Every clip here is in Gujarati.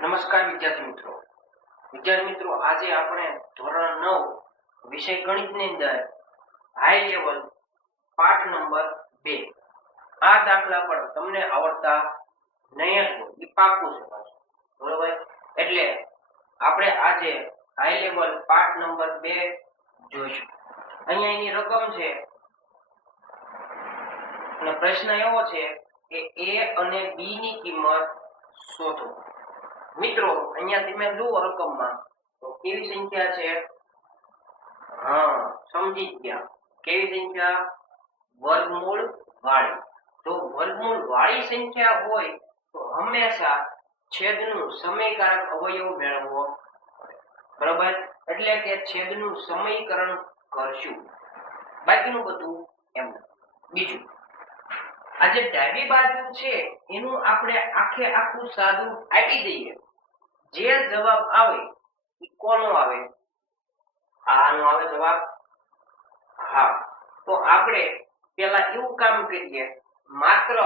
નમસ્કાર વિદ્યાર્થી મિત્રો આજે આપણે ધોરણ 9 વિષય ગણિતની અંદર હાઈ લેવલ પાઠ નંબર 2 આ દાખલા પર તમને આવડતા નહીં જ હોય એ પાક્કું છે બરોબર એટલે આપણે આજે હાઈ લેવલ પાઠ નંબર 2 જોઈશું અહીંયા એની રકમ છે અને પ્રશ્ન એવો છે કે a અને b ની કિંમત શોધો મિત્રો અહીંયા તમે જુઓ રકમમાં તો કેવી સંખ્યા છે સમજી ગયા કેવી સંખ્યા વર્ગમૂળ વાળી તો વર્ગમૂળ વાળી સંખ્યા હોય તો હંમેશા છેદનું સમયકારક અવયવ મેળવવો બરાબર એટલે કે છેદનું સમીકરણ કરશું બાકીનું બધું એમ બીજું આજે ડાબી બાજુ છે એનું આપણે આખું સાદું આપી દઈએ જે જવાબ આવે એ કોનો આવે આનો આવે જવાબ હા તો આપણે પેલા એવું કામ કરીએ માત્ર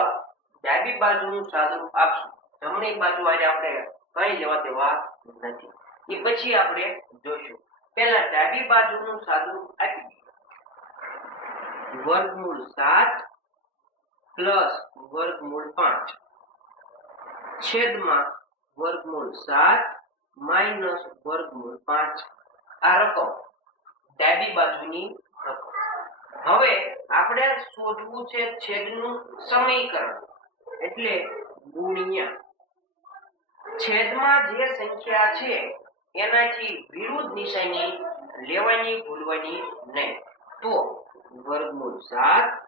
ડાબી બાજુનું સાદું આપશું જમણી બાજુ આજે આપણે કઈ જવા દેવા નથી એ પછી આપણે જોઈશું પેલા ડાબી બાજુનું સાદું આપી દઈએ વર્ગમૂળ 7 પ્લસ વર્ગમૂળ 5 છેદમાં વર્ગમૂળ 7 માઈનસ વર્ગમૂળ 5 આ રકમ ડાબી બાજુની રકમ હવે આપણે શોધવું છે છેદનું સમીકરણ એટલે ગુણ્યા છેદમાં જે સંખ્યા છે એનાથી વિરુદ્ધ નિશાની લેવાની ભૂલવાની નહીં તો વર્ગમૂળ 7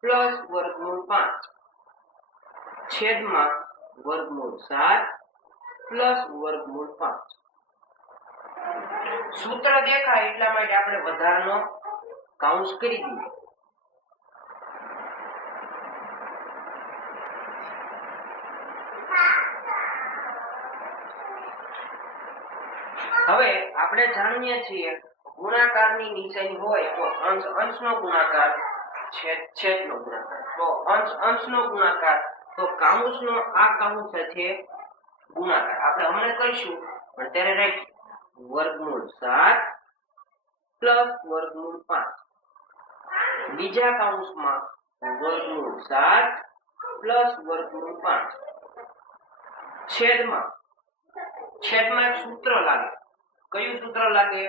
પ્લસ વર્ગમૂળ 5 છેદમાં વર્ગમૂળ 7 પ્લસ વર્ગમૂળ 5 સૂત્ર દેખાય એટલા માટે આપણે વધારાનો કાઉન્સ કરી દઈએ હવે આપણે જાણીએ છીએ ગુણાકારની નિશાની હોય તો અંશનો ગુણાકાર છેદનો ગુણાકાર તો અંશનો ગુણાકાર તો કાઉન્સનો આ કાઉન્સ છે ગુણાકાર આપણે હમણાં કરીશું પણ ત્યારે રાખીએ વર્ગમૂળ 7 પ્લસ વર્ગમૂળ 5 બીજા કાઉન્સમાં વર્ગમૂળ 7 પ્લસ વર્ગમૂળ 5 છેદમાં એક સૂત્ર લાગે કયું સૂત્ર લાગે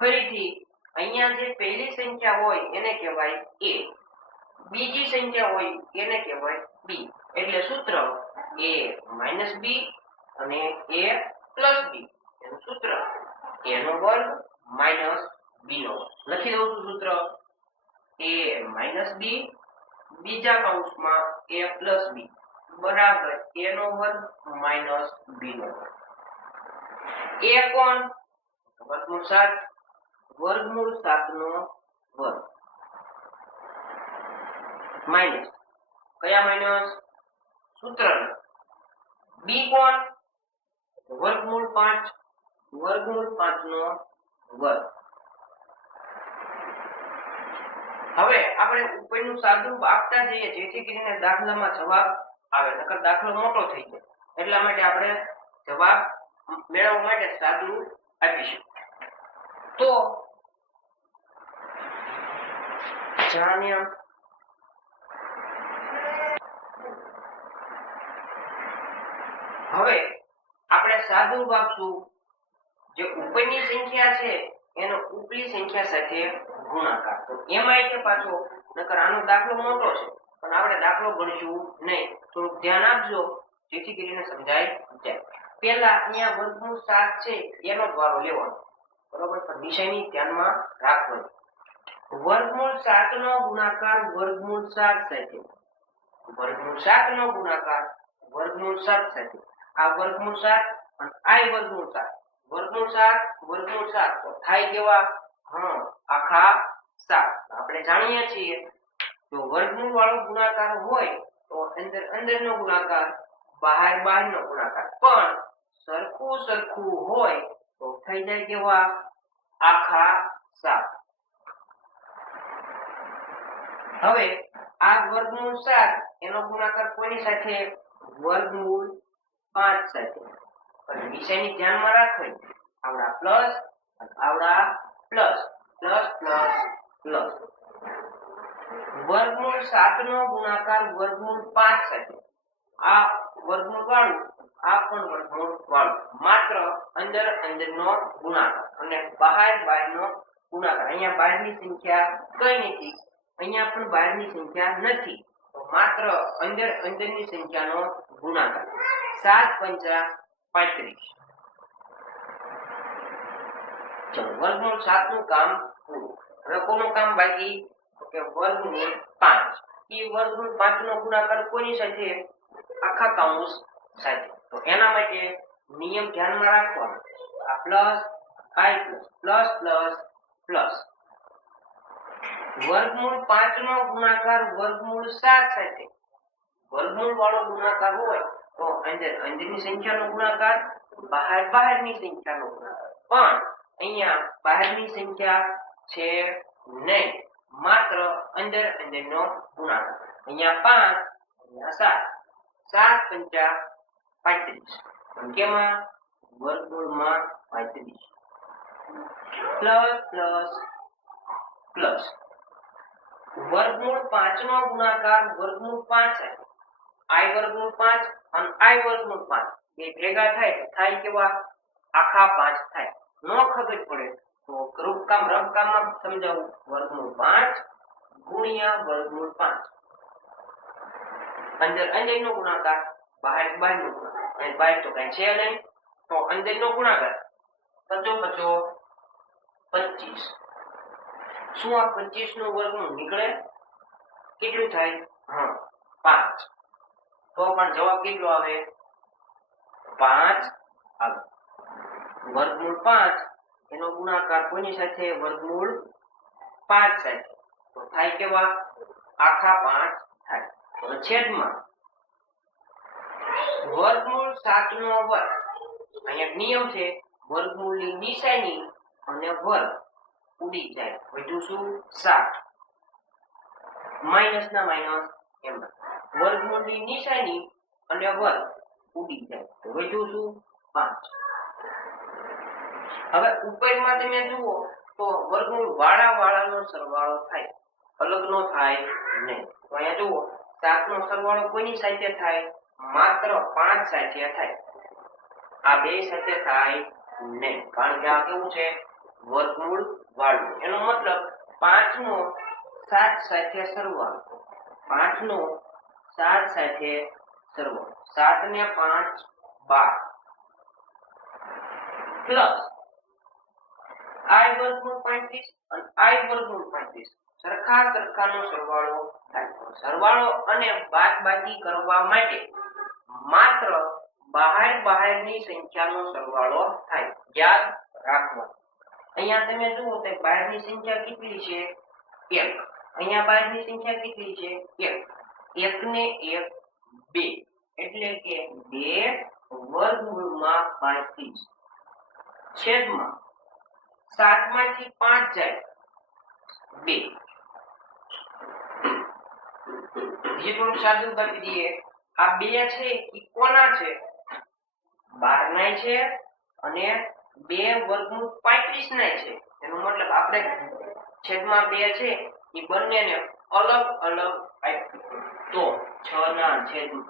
ફરીથી અહીંયા જે પહેલી સંખ્યા હોય એને કહેવાય a બીજી સંખ્યા હોય એને કહેવાય b એટલે સૂત્ર a માઈનસ b અને a પ્લસ b એનું સૂત્ર a નો વર્ગ માઈનસ b નો વર્ગ લખી દઉં છું સૂત્ર a માઈનસ b બીજા કૌંસમાં a પ્લસ b બરાબર a નો વર્ગ માઈનસ b નો વર્ગ a કોણ વર્ગમૂળ 7 વર્ગમૂળ 7 નો વર્ગ માઈનસ કયા માઈનસ સૂત્ર b કોણ વર્ગમૂળ 5 વર્ગમૂળ 5 નો વર્ગ હવે આપણે ઉપરનું સાદું આપતા જઈએ જેથી કરીને દાખલામાં જવાબ આવે નકર દાખલો મોટો થઈ જાય એટલા માટે આપણે જવાબ મેળવવા માટે સાદું આપીશું તો જાણ્યા હવે આપણે સાદું આપશું જે ઉપરની સંખ્યા છે એનો ઉપલી સંખ્યા સાથે ગુણાકાર તો એમાં એટલે પાછો નકર આનો દાખલો મોટો છે પણ આપણે દાખલો ગણશું નહીં થોડુંક ધ્યાન આપજો જેથી કરીને સમજાય જાય પહેલા અહીંયા વર્ગમૂળ 7 છે એનો વારો લેવાનો બરોબર પણ નિશાની ધ્યાનમાં રાખવાની વર્ગમૂળ 7 નો ગુણાકાર વર્ગમૂળ 7 સાથે વર્ગમૂળ 7 નો ગુણાકાર વર્ગમૂળ 7 સાથે આ વર્ગમૂળ 7 અને આ વર્ગમૂળ 7 વર્ગમૂળ 7 તો થાય કેવા આખા 7 આપણે જાણીએ છીએ જો વર્ગમૂળ વાળો ગુણાકાર હોય તો અંદરનો ગુણાકાર બહારનો ગુણાકાર પણ સરખું હોય તો થઈ જાય કેવા આખા 7 હવે આ વર્ગમૂળ 7 એનો ગુણાકાર કોની સાથે વર્ગમૂળ 5 સાથે અને નિશાની ધ્યાનમાં રાખવાની આવડા પ્લસ અને આવડા પ્લસ પ્લસ પ્લસ પ્લસ વર્ગમૂળ 7 નો ગુણાકાર વર્ગમૂળ 5 સાથે આ વર્ગમૂળ વાળું આ પણ વર્ગમૂળ વાળું માત્ર અંદર અંદરનો ગુણાકાર અને બહાર બહારનો ગુણાકાર અહીંયા બહારની સંખ્યા કઈ નથી અહીંયા પણ બહારની સંખ્યા નથી તો માત્ર અંદર અંદરની સંખ્યાનો ગુણાકાર 7 પંચા 35 ચલો વર્ગમૂળ 7 નું કામ પૂરું હવે કોનું કામ બાકી કે વર્ગમૂળ 5 એ વર્ગમૂળ 5 નો ગુણાકાર કોની સાથે આખા કૌંસ સાથે તો એના માટે નિયમ ધ્યાનમાં રાખવાનો આ plus i plus plus plus વર્ગમૂળ 5 નો ગુણાકાર વર્ગમૂળ 7 સાથે વર્ગમૂળ વાળો ગુણાકાર હોય તો અંદર અંદરની સંખ્યાનો ગુણાકાર બહાર બહારની સંખ્યાનો ગુણાકાર પણ અહીંયા બહારની સંખ્યા છે નહીં માત્ર અંદર અંદરનો ગુણાકાર અહીંયા 5 અહીંયા 7 7 પંચા 35 કેમાં વર્ગમૂળમાં 35 પ્લસ પ્લસ પ્લસ વર્ગમૂળ 5 નો ગુણાકાર વર્ગમૂળ 5 સાથે i વર્ગમૂળ 5 અને i વર્ગમૂળ 5 બે ભેગા થાય કેવા આખા 5 થાય નો ખબર પડે તો રૂપકામ રમકામમાં સમજાવું વર્ગમૂળ 5 ગુણ્યા વર્ગમૂળ 5 અંદર અંદરનો ગુણાકાર બહાર બહારનો ગુણાકાર અને બહાર તો કઈ છે નહીં તો અંદરનો ગુણાકાર 55 25 શું આ 25 નું વર્ગમૂળ નીકળે કેટલું થાય હા 5 તો પણ જવાબ કેટલો આવે 5 આવે વર્ગમૂળ 5 એનો ગુણાકાર કોની સાથે વર્ગમૂળ 5 સાથે તો થાય કેવા આખા 5 થાય તો છેદમાં વર્ગમૂળ 7 નો વર્ગ અહીંયા નિયમ છે વર્ગમૂળની નિશાની અને વર્ગ ઉડી જાય વધુ શું 7 માઈનસ ના માઈનસ એમ વર્ગમૂળની નિશાની અને વર્ગ ઉડી જાય તો વધુ શું 5 હવે ઉપરમાં તમે જુઓ તો વર્ગમૂળ વાળાનો સરવાળો થાય અલગ નો થાય નહીં તો અહીંયા જુઓ 7 નો સરવાળો કોની સાથે થાય માત્ર 5 સાથે થાય આ બે સાથે થાય નહીં કારણ કે આ કેવું છે વર્ગમૂળ વાળું એનો મતલબ 5 નો 7 સાથે સરવાળો 5 નો 7 સાથે સરવાળો 7 ને 5 12 પ્લસ i વર્ગમૂળ 35 અને i વર્ગમૂળ 35 સરખાનો સરવાળો થાય સરવાળો અને બાદબાકી કરવા માટે માત્ર બહારની સંખ્યાનો સરવાળો થાય યાદ રાખવાનું અહીંયા તમે જુઓ તો બહારની સંખ્યા કેટલી છે 1 અહીંયા બહારની સંખ્યા કેટલી છે 1 1 ને 1 2 એટલે કે 2 વર્ગમૂળમાં 35 છેદમાં 7 માંથી 5 જાય 2 બીજું થોડું સાદું કરી દઈએ આ 2 છે એ કોના છે 12 ના છે અને 2 વર્ગમૂળ 35 ના છે એનો મતલબ આપણે છેદમાં 2 છે એ બંનેને અલગ અલગ આપ્યું તો 6 ના છેદમાં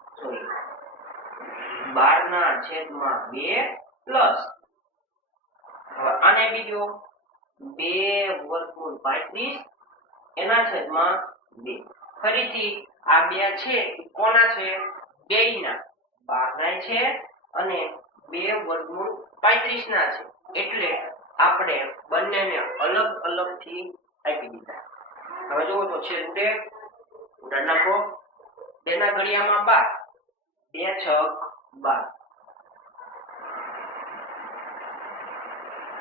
12 ના છેદમાં 2 પ્લસ હવે આને બીજો 2 વર્ગમૂળ 35 એના છેદમાં 2 ફરીથી આ 2 છે કોના છે બેયના 12 ના છે અને 2 વર્ગમૂળ 35 ના છે એટલે આપણે બંનેને અલગ અલગ થી આપી દીધા હવે જુઓ તો છેદ 2 ઉડાડ નાખો 2 ના ઘડિયામાં 12 2 6 12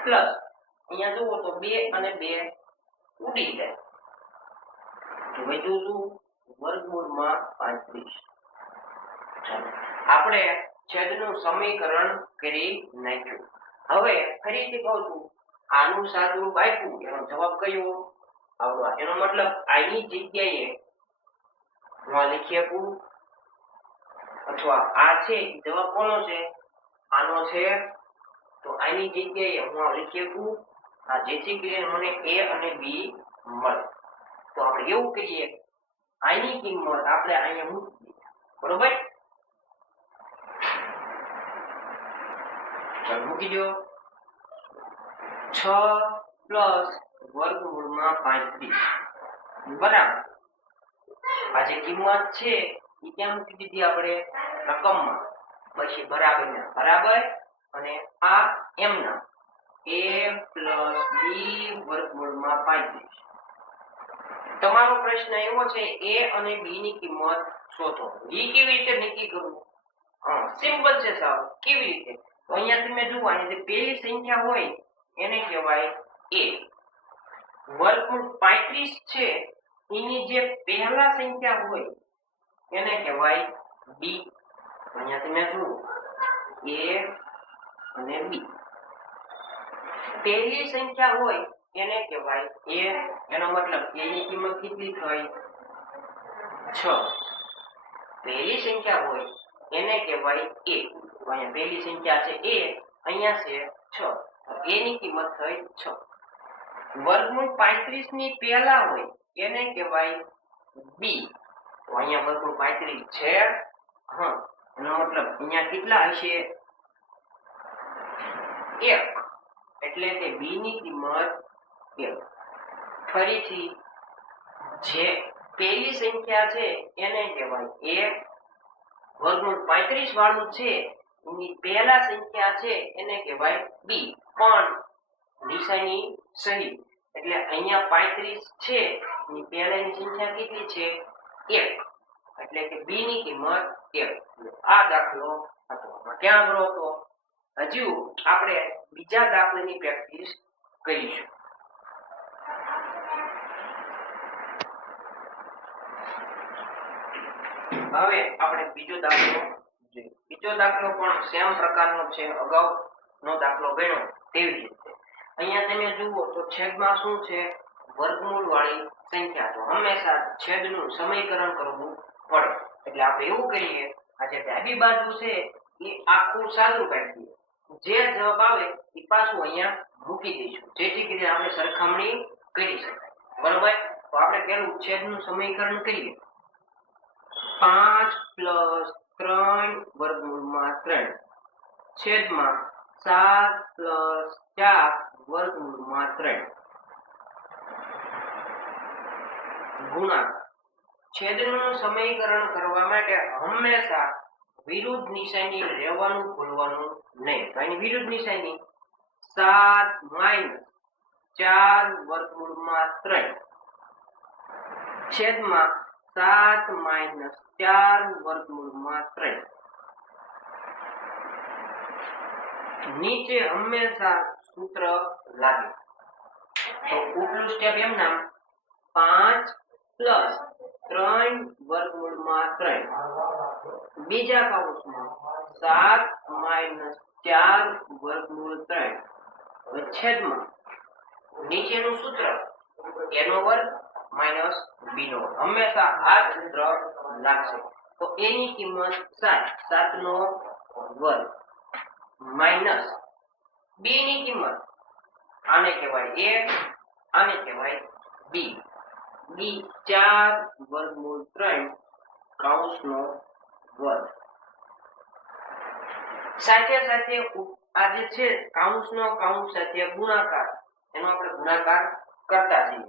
પ્લસ અહીંયા જુઓ તો 2 અને 2 ઉડી જાય તો વધ્યું શું વર્ગમૂળમાં 35 ચાલો આપણે છેદનું સમીકરણ કરી નાખ્યું હવે ફરીથી કહું છું આનું સાદું આપ્યું એનો જવાબ કયો આવડો એનો મતલબ આની જગ્યાએ હું લખી આપું અથવા આ છે એ જવાબ કોનો છે? આનો છે. તો આની જગ્યાએ હું આ લખી શકું આ જેથી કરીને મને a અને b મળે. તો આપણે એવું કહીએ આની કિંમત આપણે અહીંયા મૂકી દઈએ. બરોબર? ચાલો મૂકી દો. 6 પ્લસ વર્ગમૂળમાં 35 બરાબર. આ જે કિંમત છે એ ક્યાં મૂકી દીધી આપણે? રકમમાં. પછી બરાબર ને બરાબર અને આ m ના a પ્લસ b વર્ગમૂળમાં 35. તમારો પ્રશ્ન એવો છે a અને b ની કિંમત શોધો. એ કેવી રીતે નક્કી કરવું? સિમ્પલ છે સાવ. કેવી રીતે? તો અહીંયા તમે જુઓ અહીંયા જે પહેલી સંખ્યા હોય એને કહેવાય a. વર્ગમૂળ 35 છે એની જે પહેલા સંખ્યા હોય એને કહેવાય b. અહીંયા તમે જુઓ a અને b. પહેલી સંખ્યા હોય એને કહેવાય a. એનો મતલબ a ની કિંમત કેટલી થઈ? 6. પહેલી સંખ્યા હોય એને કહેવાય a. તો અહીંયા પહેલી સંખ્યા છે a, અહીંયા છે 6. તો a ની કિંમત થઈ 6. વર્ગમૂળ 35 ની પહેલા હોય એને કહેવાય b. તો અહીંયા વર્ગમૂળ 35 છે. એનો મતલબ અહીંયા કેટલા હશે? 1. એટલે કે b ની કિંમત 1. ફરીથી જે પહેલી સંખ્યા છે એને કહેવાય a. વર્ગમૂળ 35 વાળું છે એની પહેલા સંખ્યા છે એને કહેવાય b. પણ નિશાની સહી. એટલે અહીંયા 35 છે એની પહેલાની સંખ્યા કેટલી છે? 1. એટલે કે b ની કિંમત 1. આ દાખલો હતો. ક્યાં આગળ હતો? હજુ આપણે બીજા દાખલાની પ્રેક્ટિસ કરીશું. હવે આપણે બીજો દાખલો જોઈએ. બીજો દાખલો પણ સેમ પ્રકારનો છે. અગાઉનો દાખલો ગણ્યો તેવી રીતે અહીંયા તમે જુઓ તો છેદમાં શું છે? વર્ગમૂળ વાળી સંખ્યા. તો હંમેશા છેદનું સમીકરણ કરવું પડે. એટલે આપણે એવું કરીએ આ જે ડાબી બાજુ છે એ આખું સાદું કાઢીએ. જે જવાબ આવે એ પાછું અહીંયા મૂકી દઈશું જેથી કરીને આપણે સરખામણી કરી શકાય. બરોબર? તો આપણે પહેલું છેદનું સમીકરણ કરીએ. 5 પ્લસ 3 વર્ગમૂળમાં 3 છેદમાં 7 પ્લસ 4 વર્ગમૂળમાં 3 ગુણાકાર. છેદનું સમીકરણ કરવા માટે હંમેશા વિરુદ્ધ નિશાની લેવાનું ભૂલવાનું નહીં. તો એની વિરુદ્ધ નિશાની 7 માઈનસ 4 વર્ગમૂળમાં 3 છેદમાં 7 માઈનસ 4 વર્ગમૂળમાં 3. નીચે હંમેશા સૂત્ર લાગે. તો ઉપલું સ્ટેપ એમ નામ 5 પ્લસ 3 વર્ગમૂળમાં 3 બીજા કૌંસમાં 7 માઈનસ 4 વર્ગમૂળ 3 છેદમાં નીચેનું સૂત્ર a નો વર્ગ માઈનસ b નો વર્ગ. હંમેશા આ સૂત્ર લાગશે. તો a ની કિંમત 7 નો વર્ગ માઈનસ b ની કિંમત આને કહેવાય a આને કહેવાય b. b 4 વર્ગમૂળ 3 કૌંસનો વર્ગ. સાથે સાથે આ જે છે કૌંસનો કૌંસ સાથે ગુણાકાર એનો આપણે ગુણાકાર કરતા જઈએ.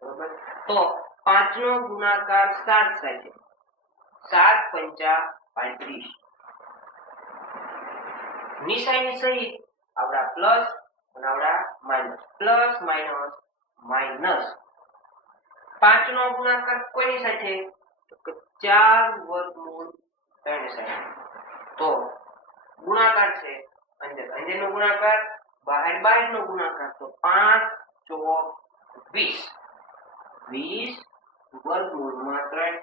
બરોબર? તો 5 નો ગુણાકાર 7 સાથે 7 પંચા 35. નિશાની સહિત આપણા પ્લસ અને આપણા માઈનસ. Plus minus minus. 5 નો ગુણાકાર કોની સાથે? 4 વર્ગમૂળ 3 સાથે. તો ગુણાકાર છે અંદર અંદરનો ગુણાકાર બહારનો ગુણાકાર. તો 5 ચોક 20 વર્ગમૂળમાં 3.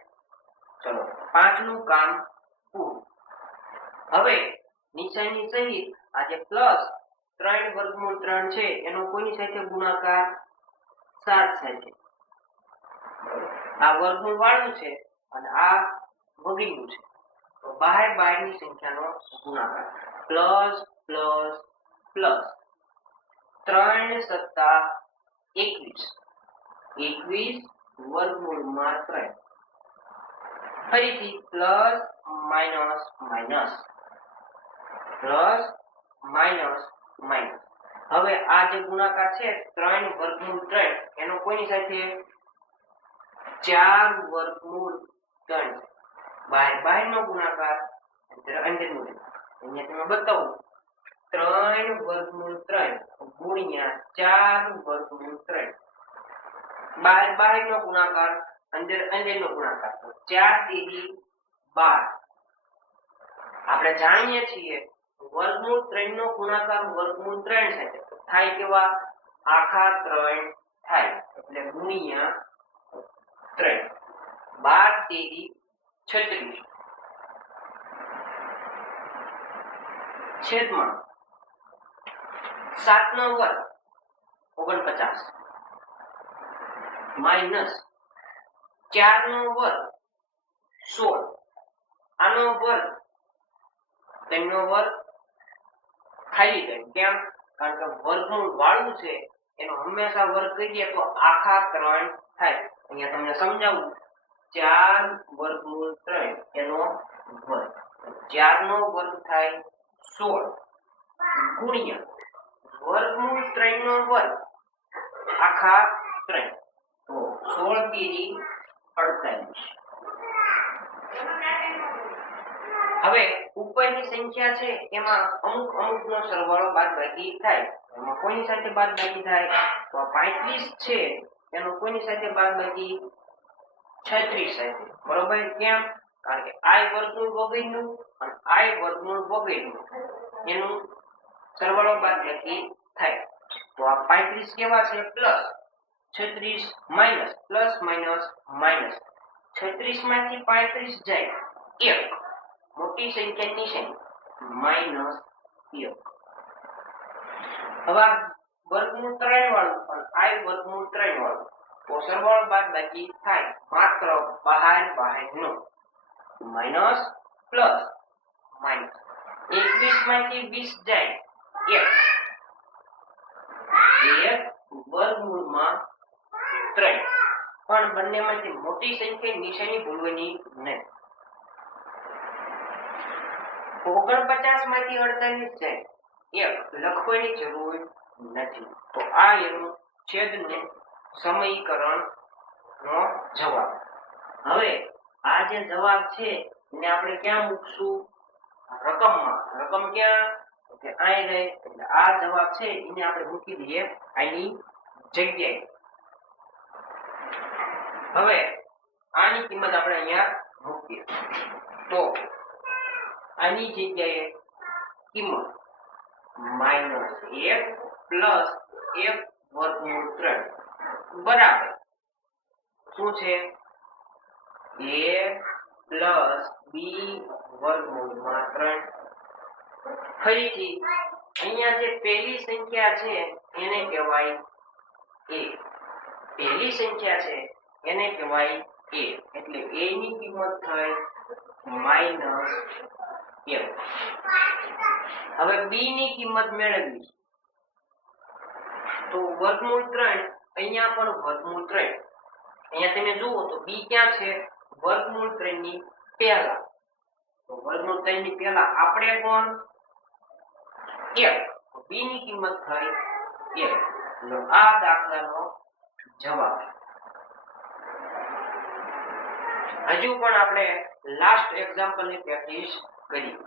ચલો 5 નું કામ પૂરું. હવે નિશાની સહિત આ જે પ્લસ 3 વર્ગમૂળ 3 છે એનો કોની સાથે ગુણાકાર? 7 સાથે. આ વર્ગમૂળ વાળું છે અને આ ભગીનું છે. તો બહારની સંખ્યાનો ગુણાકાર પ્લસ પ્લસ પ્લસ 3 સત્તા 21 21 વર્ગમૂળમાં 3 ફરીથી plus minus minus plus minus minus હવે આ જે ગુણાકાર છે 3 વર્ગમૂળ 3 એનો કોની સાથે 4 વર્ગમૂળ 3 બહારનો ગુણાકાર અંદરનો અહીંયા તમે બતાવો 3 વર્ગમૂળ 3 ગુણ્યા 4 વર્ગમૂળ 3 બહારનો ગુણાકાર અંદરનો ગુણાકાર 4 તેરી 12 આપણે જાણીએ છીએ વર્ગમૂળ 3 નો ગુણાકાર વર્ગમૂળ 3 સાથે થાય કેવા આખા 3 થાય એટલે ગુણ્યા 3 12 તેરી 36 છેદમાં 7 નો વર્ગ 49 માઇનસ 4 નો વર્ગ 16 આનો વર્ગ 3 નો વર્ગ ખાલી જાય કેમ કારણ કે વર્ગમૂળ વાળું છે એનો હંમેશા વર્ગ કરીએ તો આખા 3 થાય અહીંયા તમને સમજાવું 4 વર્ગમૂળ 3 એનો વર્ગ 4 નો વર્ગ થાય 16 ગુણ્યા વર્ગમૂળ 3 નો વર્ગ આખા 3 તો 16 તેરી 48 હવે ઉપરની સંખ્યા છે એમાં અમુક નો સરવાળો બાદબાકી થાય એમાં કોની સાથે બાદબાકી થાય તો 35 છે એનો કોની સાથે બાદબાકી 36 સાથે બરોબર કેમ કારણ કે i વર્ગમૂળ વગરનું અને i વર્ગમૂળ વગરનું એનું સરવાળો બાદબાકી થાય તો આ 35 કેવા છે plus 36 minus plus minus minus 36 માંથી 35 જાય 1 મોટી સંખ્યાની સંખ્યા માઈનસ 1 હવે વર્ગમૂળ 3 વાળું અને i વર્ગમૂળ 3 વાળું તો સરવાળો બાદબાકી થાય માત્ર બહારનો માઈનસ પ્લસ માઈનસ 21 માંથી 20 જાય 1 વર્ગમૂળમાં 3 પણ બંનેમાંથી મોટી સંખ્યા નિશાની ભૂલવાની નહીં 49 માંથી 48 જાય 1 લખવાની જરૂર નથી તો આ એનું છેદને સમીકરણ નો જવાબ હવે આ જે જવાબ છે એને આપણે ક્યાં મૂકશું રકમમાં રકમ ક્યાં કે અહીં રહે એટલે આ જવાબ છે એને આપણે મૂકી દઈએ આની જગ્યાએ હવે આની કિંમત આપણે અહીંયા મૂકીએ તો આની જગ્યાએ કિંમત -1 પ્લસ 1 વર્ગમૂળ 3 બરાબર શું છે a પ્લસ b વર્ગમૂળમાં 3 ફરીથી અહીંયા જે પહેલી સંખ્યા છે એને કહેવાય a પહેલી સંખ્યા છે એને કહેવાય a એટલે a ની કિંમત થઈ -1 હવે b ની કિંમત મેળવવી તો વર્ગમૂળ 3 અહીંયા પણ વર્ગમૂળ 3 અહીંયા તમે જુઓ તો b ક્યાં છે વર્ગમૂળ 3 ની પહેલા તો વર્ગમૂળ 3 ની પહેલા આપણે કોણ 1 b ની કિંમત થઈ 1 એટલે આ દાખલાનો જવાબ હજુ પણ આપણે લાસ્ટ એક્ઝામ્પલ ની પ્રેક્ટિસ કરી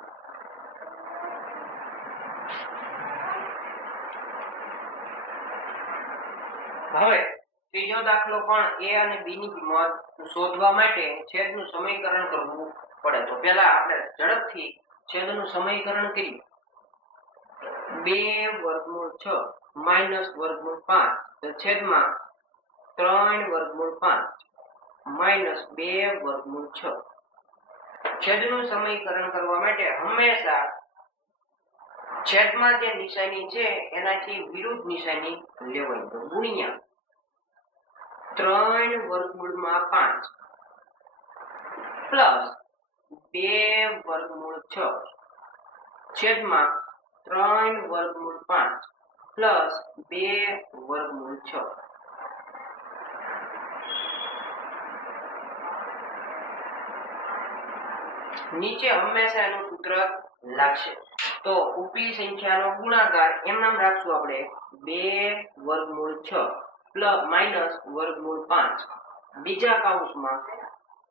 હવે ત્રીજો દાખલો પણ a અને b ની કિંમત શોધવા માટે છેદનું સમીકરણ કરવું પડે તો પહેલા આપણે ઝડપથી છેદનું સમીકરણ કરીએ 2 વર્ગમૂળ 6 માઈનસ વર્ગમૂળ 5 તો છેદમાં 3 વર્ગમૂળ 5 માઈનસ 2 વર્ગમૂળ 6 છેદનું સમીકરણ કરવા માટે હંમેશા છેદમાં જે નિશાની છે એનાથી વિરુદ્ધ નિશાની લેવાની તો ગુણ્યા 3 વર્ગમૂળમાં 5 પ્લસ 2 વર્ગમૂળ 6 છેદમાં 3 વર્ગમૂળ 5 પ્લસ 2 વર્ગમૂળ 6. નીચે હંમેશા એનું સૂત્ર લાગશે. તો ઉપલી સંખ્યાનો ગુણાકાર એમ નામ રાખશું આપણે 2 વર્ગમૂળ 6 પ્લસ માઈનસ વર્ગમૂળ 5 બીજા કૌંસમાં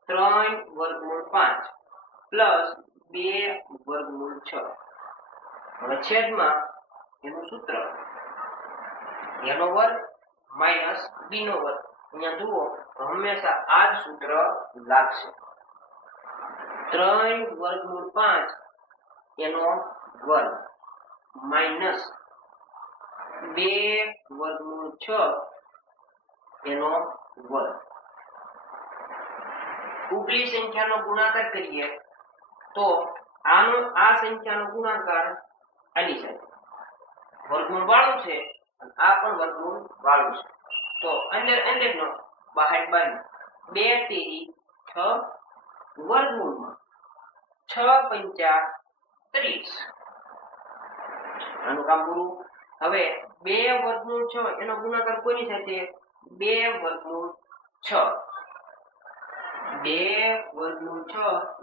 3 વર્ગમૂળ 5 પ્લસ 2 વર્ગમૂળ 6. હવે છેદમાં એનું સૂત્ર એનો વર્ગ માઈનસ બી નો વર્ગ. અહીંયા જુઓ તો હંમેશા આ જ સૂત્ર લાગશે. 3 વર્ગમૂળ 5 એનો વર્ગ માઈનસ 2 વર્ગમૂળ 6 એનો વર્ગ. ઉપલી સંખ્યાનો ગુણાકાર કરીએ તો આ સંખ્યાનો ગુણાકાર આની સાથે વર્ગમૂળ વાળું છે અને આ પણ વર્ગમૂળ વાળું છે. તો અંદર નો બહાર 2 તેરી 6 વર્ગમૂળમાં 6 પંચા 30. આનું કામ પૂરું. હવે 2 વર્ગમૂળ 6 એનો ગુણાકાર કોની સાથે 2 વર્ગમૂળ 6 2 વર્ગમૂળ 6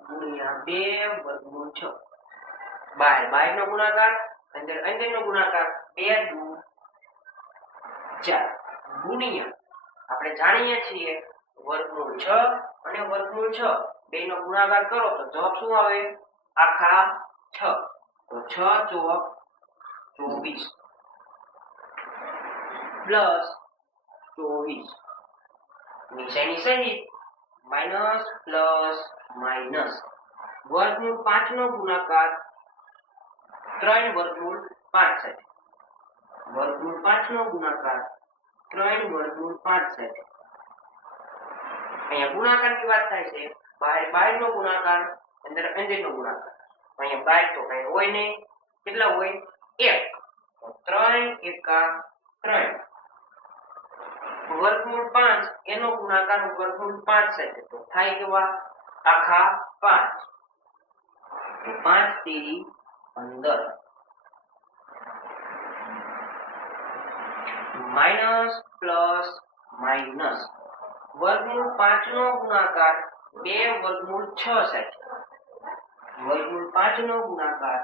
ગુણ્યા 2 વર્ગમૂળ 6 બહાર નો ગુણાકાર અંદર નો ગુણાકાર 2 દુ 4 ગુણ્યા આપણે જાણીએ છીએ વર્ગમૂળ 6 અને વર્ગમૂળ 6 બેનો ગુણાકાર કરો તો જવાબ શું આવે આખા 6. તો 6 ચોક 24 પ્લસ 24 નીચેની સહિત માઈનસ પ્લસ માઈનસ વર્ગમૂળ 5 નો ગુણાકાર 3 વર્ગમૂળ 5 સાથે વર્ગમૂળ 5 નો ગુણાકાર 3 વર્ગમૂળ 5 સાથે. અહીંયા ગુણાકારની વાત થાય છે. બહાર નો ગુણાકાર અંદર નો ગુણાકાર. અહીંયા બહાર તો કઈ હોય નહીં. કેટલા હોય 1 તો 3 એકા 3 વર્ગમૂળ 5 એનો ગુણાકાર વર્ગમૂળ 5 સાથે તો થાય કેવા આખા 5. તો 5 તેરી 15 માઈનસ પ્લસ માઈનસ વર્ગમૂળ 5 નો ગુણાકાર 2 વર્ગમૂળ 6 સાથે વર્ગમૂળ 5 નો ગુણાકાર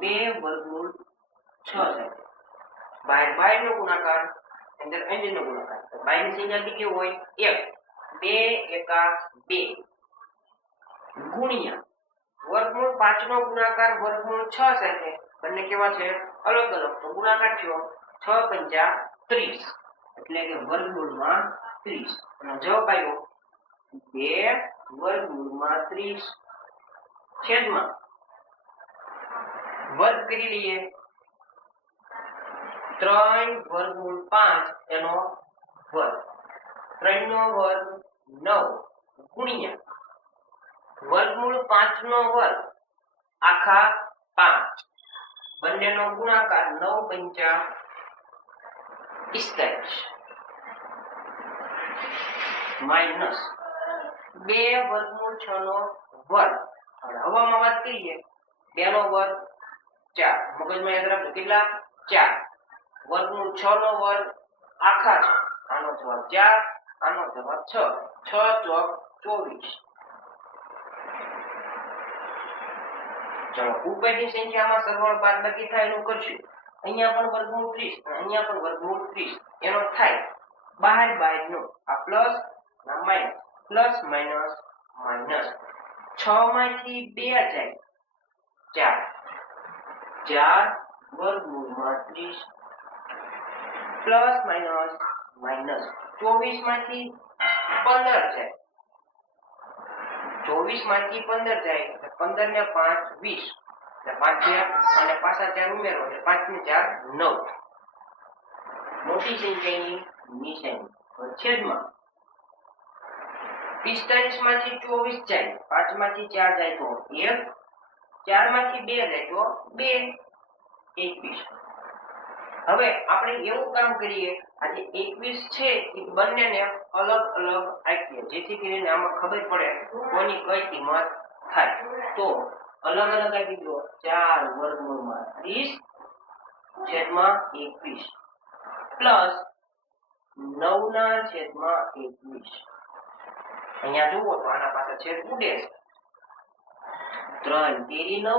2 વર્ગમૂળ 6 સાથે. બહાર નો ગુણાકાર અંદર નો ગુણાકાર. તો બહારની સંખ્યા કેવી હોય 1 2 એકા 2 ગુણ્યા વર્ગમૂળ 5 નો ગુણાકાર વર્ગમૂળ 6 સાથે બંને કેવા છે અલગ અલગ. તો ગુણાકાર થયો 6 પંચા 30 એટલે કે વર્ગમૂળમાં 30 અને જવાબ આવ્યો 2 વર્ગમૂળમાં 30 છેદમાં વર્ગ કરી લઈએ 3 વર્ગમૂળ 5 એનો વર્ગ 3 નો વર્ગ 9 ગુણ્યા વર્ગમૂળ 5 નો વર્ગ આખા 5 બંનેનો ગુણાકાર 9 પંચા 45 માઈનસ 2 વર્ગમૂળ 6 નો વર્ગ. હવામાં વાત કરીએ 2 નો વર્ગ 4 મગજમાં યાદ રાખજો કેટલા 4 વર્ગમૂળ 6 નો વર્ગ આખા છે. આનો જવાબ 4 આનો જવાબ 6 6 ચોક 24. ચલો ઉપરની સંખ્યામાં સરવાળો બાદબાકી થાય એનું કરશું. અહીંયા પણ વર્ગમૂળ 30 અહીંયા પણ વર્ગમૂળ 30 એનો થાય બહાર નો આ પ્લસ ના માઈનસ પ્લસ માઈનસ માઈનસ 6 માંથી 2 જાય 4 વર્ગમૂળમાં 30 પ્લસ માઈનસ માઈનસ 24 માંથી 15 જાય 24 માંથી 15 જાય 15 ને 5 20 એટલે 5 અને પાછા 4 ઉમેરો એટલે 5 ને 4 9. મોટી સંખ્યાની નિશાની છેદમાં 45 માંથી 24 જાય 5 માંથી 4 જાય તો 1 4 માંથી 2 જાય તો 2 21. હવે આપણે એવું કામ કરીએ આ જે 21 છે એ બંનેને અલગ અલગ આપીએ જેથી કરીને આમાં ખબર પડે કોની કઈ કિંમત થાય. તો અલગ અલગ આપી દો 4 વર્ગમૂળમાં 30 છેદમાં 21 પ્લસ 9 ના છેદમાં 21. અહીંયા જુઓ તો આના પાસે છેદ ઉડે છે. 3 તેરી 9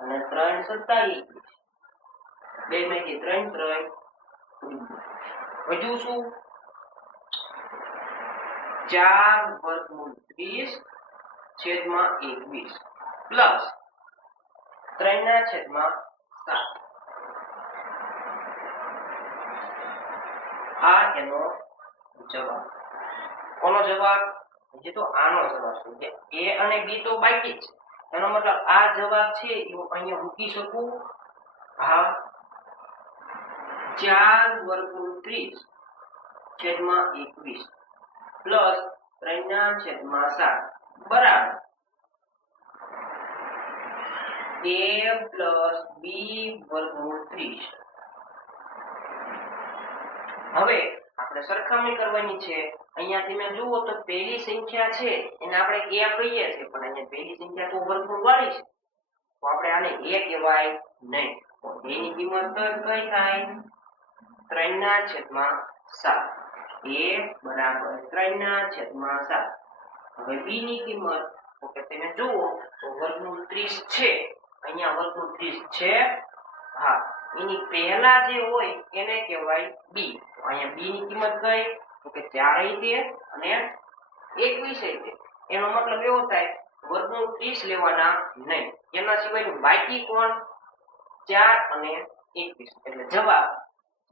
અને 3 સત્તા 21. બે માંથી 3 હજુ શું 4 વર્ગમૂળ 30 છેદમાં 21 પ્લસ 3 ના છેદમાં 7. આ એનો જવાબ. કોનો જવાબ? હજી તો આનો જવાબ છે. એ અને બી તો બાકી જ છે. એનો મતલબ આ જવાબ છે એ હું અહીંયા મૂકી શકું. હા, 4 વર્ગમૂળ 30 છેદમાં 21 પ્લસ 3 ના છેદમાં 7 બરાબર a પ્લસ બી વર્ગમૂળ 30. હવે આપણે સરખામણી કરવાની છે. અહીંયા તમે જુઓ તો પહેલી સંખ્યા છે એને આપણે a કહીએ છીએ, પણ અહીંયા પહેલી સંખ્યા તો વર્ગમૂળ વાળી છે, તો આપણે આને a કહેવાય નહીં. તો a ની કિંમત કઈ થાય? 3 ના છેદમાં 7. a બરાબર 3 ના છેદમાં 7. હવે b ની કિંમત ઓકે તમે જુઓ તો વર્ગમૂળ 30 છે. અહીંયા વર્ગમૂળ 30 છે. હા, એની પહેલા જે હોય એને કહેવાય b. અહીંયા b ની કિંમત કઈ? તો કે 4 છે અને 21 છે. એનો મતલબ એવો થાય વર્ગમૂળ 30 લેવાના નહીં. એના સિવાયનું બાકી કોણ? 4 અને 21. એટલે જવાબ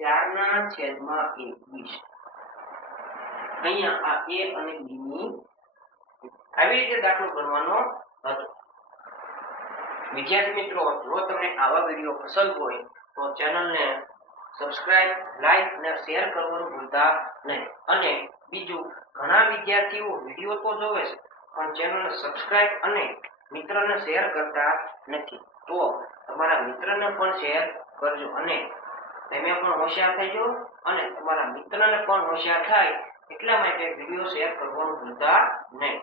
4 ના છેદમાં 21. અહીંયા આ a અને b ની આવી રીતે દાખલો ગણવાનો હતો. વિદ્યાર્થી મિત્રો, જો તમને આવા વિડિયો પસંદ હોય તો ચેનલને સબસ્ક્રાઇબ, લાઈક અને શેર કરવાનું ભૂલતા નહીં. અને બીજું, ઘણા વિદ્યાર્થીઓ વિડિયો તો જોવે છે પણ ચેનલને સબસ્ક્રાઇબ અને મિત્રને શેર કરતા નથી. તો તમારા મિત્રને પણ શેર કરજો અને તમે પણ હોશિયાર થઈ જાઓ અને તમારા મિત્રને પણ હોશિયાર થાય એટલા માટે વિડિયો શેર કરવાનું ભૂલતા નહીં.